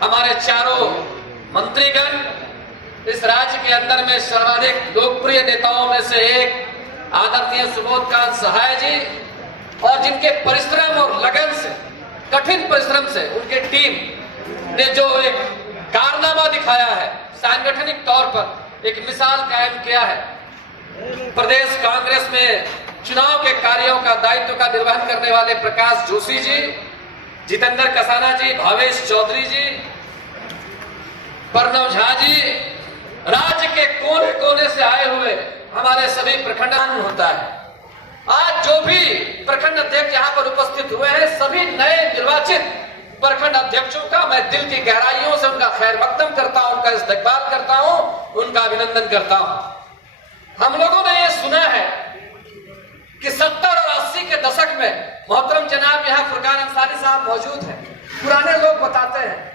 हमारे चारों मंत्रीगण इस राज्य के अंदर में सर्वाधिक लोकप्रिय नेताओं में से एक आदरणीय सुबोध कांत सहाय जी, और जिनके परिश्रम और लगन से, कठिन परिश्रम से उनके टीम ने जो एक कारनामा दिखाया है, सांगठनिक तौर पर एक मिसाल कायम किया है। प्रदेश कांग्रेस में चुनाव के कार्यों का दायित्व का निर्वहन करने वाले प्रकाश जोशी जी, जितेंद्र कसाना जी, भावेश चौधरी जी, प्रणव झा जी, राज्य के कोने कोने से आए हुए हमारे सभी प्रखंड होता है। आज जो भी प्रखंड अध्यक्ष यहाँ पर उपस्थित हुए हैं, सभी नए निर्वाचित प्रखंड अध्यक्षों का मैं दिल की गहराइयों से उनका खैर मकदम करता हूं, उनका इस्तकबाल करता हूं, उनका अभिनंदन करता हूं। हम लोगों ने ये सुना है कि 70 और 80 के दशक में, मोहतरम जनाब यहाँ फुरकान अंसारी साहब मौजूद हैं, पुराने लोग बताते हैं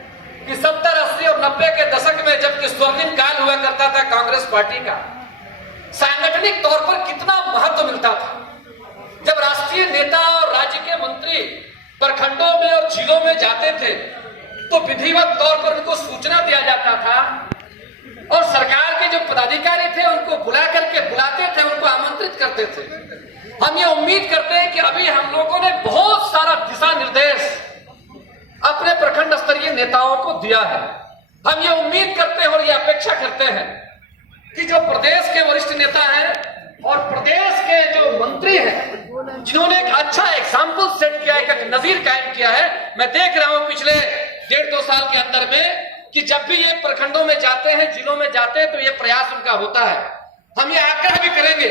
कि 70, 80 और 90 के दशक में जबकि स्वर्णिम काल हुआ करता था कांग्रेस पार्टी का, सांगठनिक तौर पर कितना महत्व मिलता था। जब राष्ट्रीय नेता और राज्य के मंत्री प्रखंडों में और जिलों में जाते थे तो विधिवत तौर पर उनको सूचना दिया जाता था, और सरकार के जो पदाधिकारी थे उनको बुला करके बुलाते थे, उनको आमंत्रित करते थे। हम ये उम्मीद करते हैं कि अभी हम लोगों ने बहुत सारा दिशा निर्देश अपने प्रखंड स्तरीय नेताओं को दिया है। हम ये उम्मीद करते हैं और ये अपेक्षा करते हैं कि जो प्रदेश के वरिष्ठ नेता हैं और प्रदेश के जो मंत्री हैं, जिन्होंने एक अच्छा एग्जाम्पल सेट किया है, एक नजीर कायम किया है। मैं देख रहा हूं पिछले 1.5-2 साल के अंदर में कि जब भी ये प्रखंडों में जाते हैं, जिलों में जाते हैं, तो ये प्रयास उनका होता है। हम ये आग्रह भी करेंगे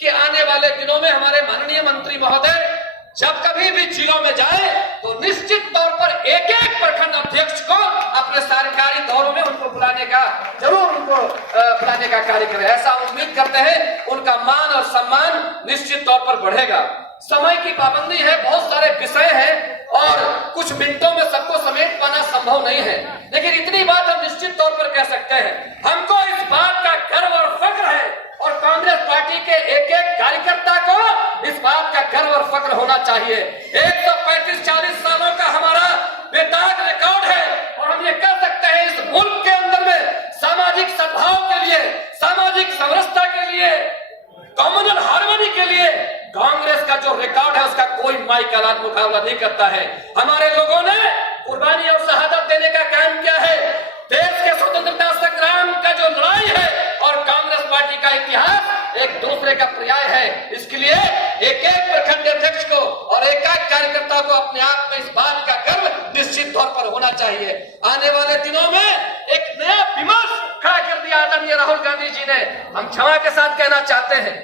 कि आने वाले दिनों में हमारे माननीय मंत्री महोदय जब कभी भी जिलों में जाए तो निश्चित तौर पर एक एक प्रखंड अध्यक्ष को अपने सरकारी दौरों में उनको बुलाने का, जरूर उनको बुलाने का कार्य करें। ऐसा उम्मीद करते हैं, उनका मान और सम्मान निश्चित तौर पर बढ़ेगा। समय की पाबंदी है, बहुत सारे विषय हैं और कुछ मिनटों में सबको समेट पाना संभव नहीं है, लेकिन इतनी बात हम निश्चित तौर पर कह सकते हैं, हमको इस बात का गर्व और फख्र है, और कांग्रेस पार्टी के एक एक कार्यकर्ता को इस बात का गर्व और फख्र होना चाहिए। 135-40 सालों का हमारा बेदाग रिकॉर्ड है, और हम ये कह सकते हैं इस मुल्क के अंदर में सामाजिक सद्भाव के लिए, सामाजिक समरसता के लिए, कम्युनल हार्मनी के लिए कांग्रेस का जो रिकॉर्ड है उसका कोई माइकालात मुकाबला नहीं करता है। हमारे लोगों ने कुर्बानी और शहादत देने का काम किया है। देश के स्वतंत्रता संग्राम का जो लड़ाई है और कांग्रेस पार्टी का इतिहास एक दूसरे का पर्याय है। इसके लिए एक एक प्रखंड अध्यक्ष को और एक एक कार्यकर्ता को अपने आप में इस बात का गर्व निश्चित तौर पर होना चाहिए। आने वाले दिनों में एक नया विमर्श खड़ा कर दिया आदरणीय राहुल गांधी जी ने। हम क्षमा के साथ कहना चाहते हैं,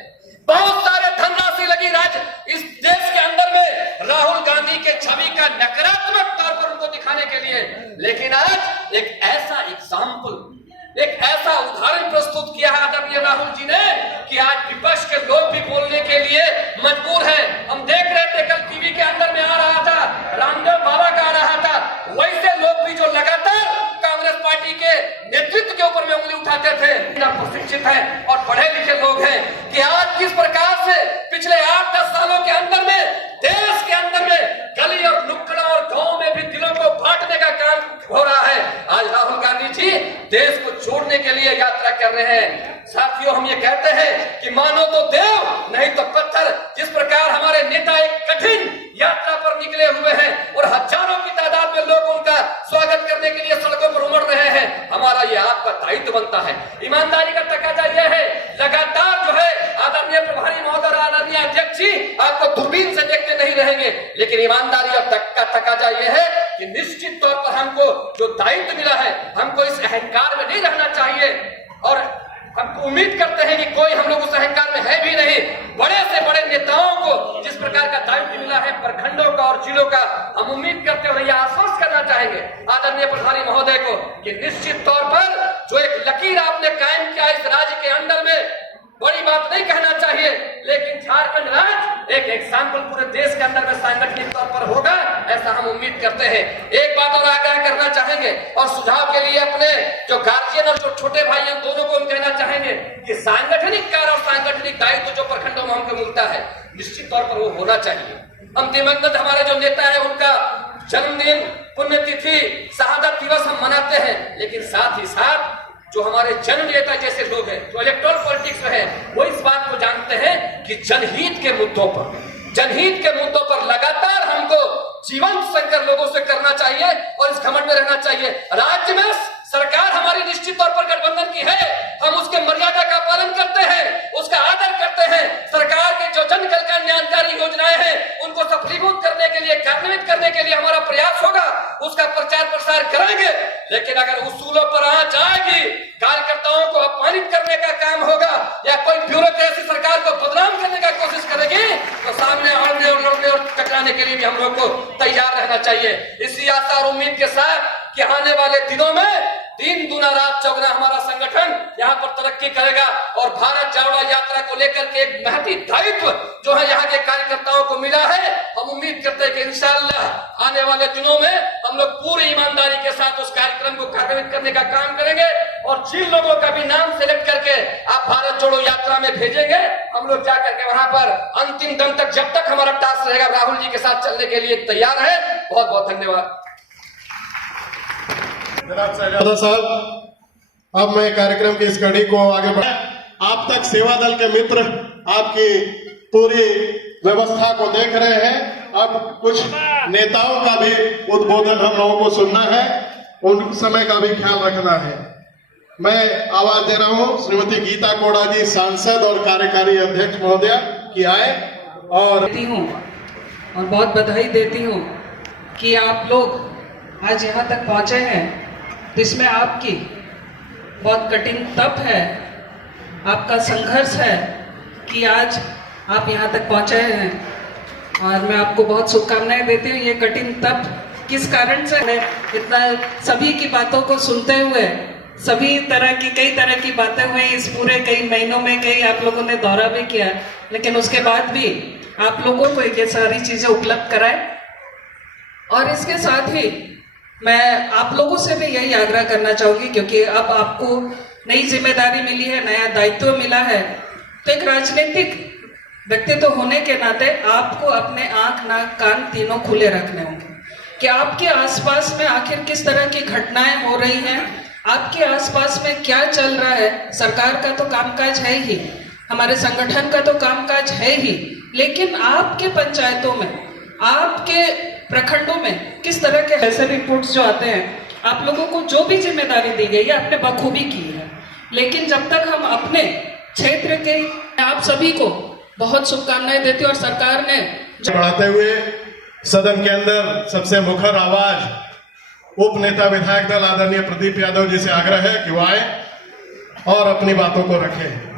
बहुत सारे धनराशि लगी राज्य इस देश के अंदर में राहुल गांधी के छवि का नकारात्मक तौर पर उनको दिखाने के लिए, लेकिन आज एक ऐसा एग्जाम्पल, एक ऐसा उदाहरण प्रस्तुत किया है आदरणीय राहुल जी ने कि आज विपक्ष के लोग भी बोलने के लिए मजबूर हैं। हम देख रहे थे, कल टीवी के अंदर में आ रहा था, रामदेव बाबा का आ रहा था, वैसे लोग भी जो लगातार कांग्रेस पार्टी के नेतृत्व के ऊपर में उंगली उठाते थे, प्रशिक्षित हैं और पढ़े लिखे लोग हैं, कि आज किस प्रकार से पिछले 8-10 सालों के अंदर में देश के अंदर में गली और नुक्कड़ों और गांव में भी दिलों को बांटने का काम हो रहा है। आज राहुल गांधी जी देश को जोड़ने के लिए यात्रा कर रहे हैं। साथियों, हम ये कहते हैं कि मानो तो देव नहीं तो पत्थर। जिस प्रकार हमारे नेता एक कठिन यात्रा पर निकले हुए हैं और हजारों की तादाद में लोग उनका स्वागत करने के लिए सड़कों पर उमड़ रहे हैं, हमारा ये आपका दायित्व बनता है। ईमानदारी का तकाजा यह है, लगातार जो है आदरणीय प्रभारी महोदय, आदरणीय अध्यक्ष जी आपको दूरबीन से देखते नहीं रहेंगे, लेकिन ईमानदारी का तकाजा यह है कि निश्चित तौर पर हमको जो दायित्व मिला है, हमको इस अहंकार में नहीं रहना चाहिए, और हम उम्मीद करते हैं कि कोई हम लोग उस अहंकार में है भी नहीं। बड़े से बड़े नेताओं को जिस प्रकार का दायित्व मिला है प्रखंडों का और जिलों का, हम उम्मीद करते हैं और यह आश्वस्त करना चाहेंगे आदरणीय प्रधानी महोदय को कि निश्चित तौर पर जो एक लकीर आपने कायम किया इस राज्य के अंदर में, बड़ी बात नहीं कहना चाहिए, लेकिन झारखंड राज्य एक एग्जाम्पल पूरे देश के अंदर में सांगठनिक तौर पर होगा, ऐसा हम उम्मीद करते हैं। एक बात और आग्रह करना चाहेंगे और सुझाव के लिए अपने जो गार्जियन और जो छोटे भाई हैं दोनों को हम कहना चाहेंगे कि सांगठनिक कार्य और सांगठनिक दायित्व जो प्रखंडों में हमको मिलता है, निश्चित तौर पर वो होना चाहिए। हम दिवंगत हमारे जो नेता है उनका जन्मदिन, पुण्यतिथि, शहादत दिवस हम मनाते हैं, लेकिन साथ ही साथ जो हमारे जननेता जैसे लोग हैं, जो इलेक्टोरल पॉलिटिक्स में है, वो इस बात को जानते हैं कि जनहित के मुद्दों पर लगातार हमको जीवंत संघर्ष लोगों से करना चाहिए और इस घमंड में रहना चाहिए। राज्य में सरकार हमारी निश्चित तौर पर गठबंधन की है, हम उसके मर्यादा का पालन करते हैं, उसका आदर करते हैं। सरकार के जो जन कल्याणकारी योजनाएं हैं उनको सफलीभूत करने के लिए, कार्यान्वित करने के लिए हमारा प्रयास होगा, उसका प्रचार प्रसार करेंगे। लेकिन अगर उसूलों पर आंच आएगी, कार्यकर्ताओं को अपमानित करने का काम होगा या कोई ब्यूरोक्रेसी सरकार को बदनाम करने का कोशिश करेगी, तो सामने आने और लड़ने और टकराने के लिए भी हम लोग को तैयार रहना चाहिए। इसी आशा और उम्मीद के साथ कि आने वाले दिनों में दिन दुना रात चौगुना हमारा संगठन यहाँ पर तरक्की करेगा और भारत जोड़ो यात्रा को लेकर के एक महती दायित्व जो है यहाँ के कार्यकर्ताओं को मिला है। हम उम्मीद करते हैं कि इंशाअल्लाह आने वाले दिनों में हम लोग पूरी ईमानदारी के साथ उस कार्यक्रम को कार्यान्वित करने का काम करेंगे और जिन लोगों का भी नाम सेलेक्ट करके आप भारत जोड़ो यात्रा में भेजेंगे, हम लोग जाकर के वहां पर अंतिम दम तक, जब तक हमारा टास्क रहेगा, राहुल जी के साथ चलने के लिए तैयार है। बहुत बहुत धन्यवाद। दादा साहब, अब मैं कार्यक्रम की इस कड़ी को आगे बढ़ा। आप तक सेवा दल के मित्र आपकी पूरी व्यवस्था को देख रहे हैं। अब कुछ नेताओं का भी उद्बोधन हम लोगों को सुनना है, उन समय का भी ख्याल रखना है। मैं आवाज दे रहा हूं श्रीमती गीता कोड़ा जी, सांसद और कार्यकारी अध्यक्ष महोदया की आए और बहुत बधाई देती हूँ कि आप लोग आज यहाँ तक पहुँचे हैं। जिसमें आपकी बहुत कठिन तप है, आपका संघर्ष है कि आज आप यहाँ तक पहुँचे हैं और मैं आपको बहुत शुभकामनाएं देती हूँ। ये कठिन तप किस कारण से है, इतना सभी की बातों को सुनते हुए, सभी तरह की कई तरह की बातें हुई इस पूरे कई महीनों में, कई आप लोगों ने दौरा भी किया, लेकिन उसके बाद भी आप लोगों को ये सारी चीजें उपलब्ध कराए। और इसके साथ ही मैं आप लोगों से भी यही आग्रह करना चाहूंगी, क्योंकि अब आपको नई जिम्मेदारी मिली है, नया दायित्व मिला है, तो एक राजनीतिक व्यक्तित्व होने के नाते आपको अपने आंख, नाक, कान तीनों खुले रखने होंगे कि आपके आसपास में आखिर किस तरह की घटनाएं हो रही हैं, आपके आसपास में क्या चल रहा है। सरकार का तो कामकाज है ही, हमारे संगठन का तो कामकाज है ही, लेकिन आपके पंचायतों में, आपके प्रखंडों में किस तरह के ऐसे रिपोर्ट्स जो आते हैं, आप लोगों को जो भी जिम्मेदारी दी गई है आपने बखूबी की है। लेकिन जब तक हम अपने क्षेत्र के, आप सभी को बहुत शुभकामनाएं देती हूँ। और सरकार ने बढ़ाते हुए सदन के अंदर सबसे मुखर आवाज उप नेता विधायक दल आदरणीय प्रदीप यादव जी से आग्रह है कि वो आए और अपनी बातों को रखें।